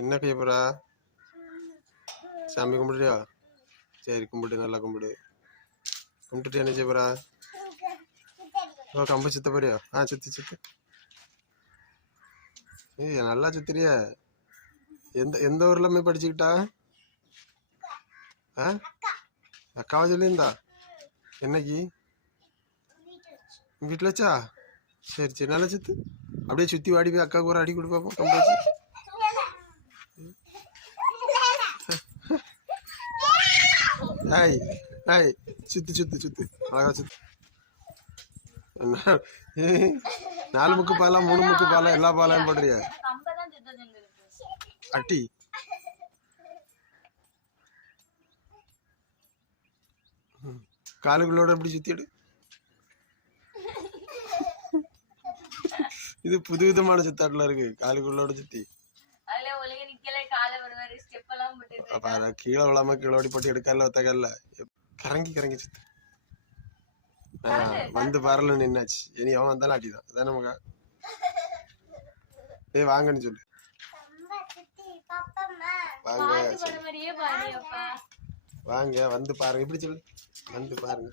என்ன செய்ய போறா? சாமி கும்பிடுறியா? சரி கும்பிடு, நல்லா கும்பிடு. கும்பிட்டுட்டு என்ன செய்ய போறா? ஓ கம்பு சுத்த போறியா? சுத்து சுத்து. நல்லா சுத்துறிய. எந்த எந்த ஊர்ல போய் படிச்சுக்கிட்டா? அக்காவை சொல்லியிருந்தா என்னைக்கு வீட்டில் வச்சா? சரி சரி நல்லா சுத்து. அப்படியே சுத்தி வாடி போய் அக்காவுக்கு ஒரு அடி கொடு பார்ப்போம் கம்பு வச்சு. சுத்து சுத்து சுத்து அழகா சுத்து. 4 முக்கு பாலா 3 முக்கு பாலா எல்லா பாலான்னு போடுறிய அட்டி. காலுக்குள்ளோட எப்படி சுத்திடு. இது புது விதமான சுத்தாட்டுல இருக்கு. காலுக்குள்ளோட சுத்தி கீழே விழாம கீழே ஓடி போட்டு எடுக்கல ஒத்தக்கல்ல கரங்கி கரங்கி சுத்து. வந்து பாருல நின்னாச்சு. இனி அவன் வந்தாலும் அடிதான். அதான் நமக்கு வாங்கன்னு சொல்லு. வாங்க வந்து பாருங்க. இப்படி சொல்லு வந்து பாருங்க.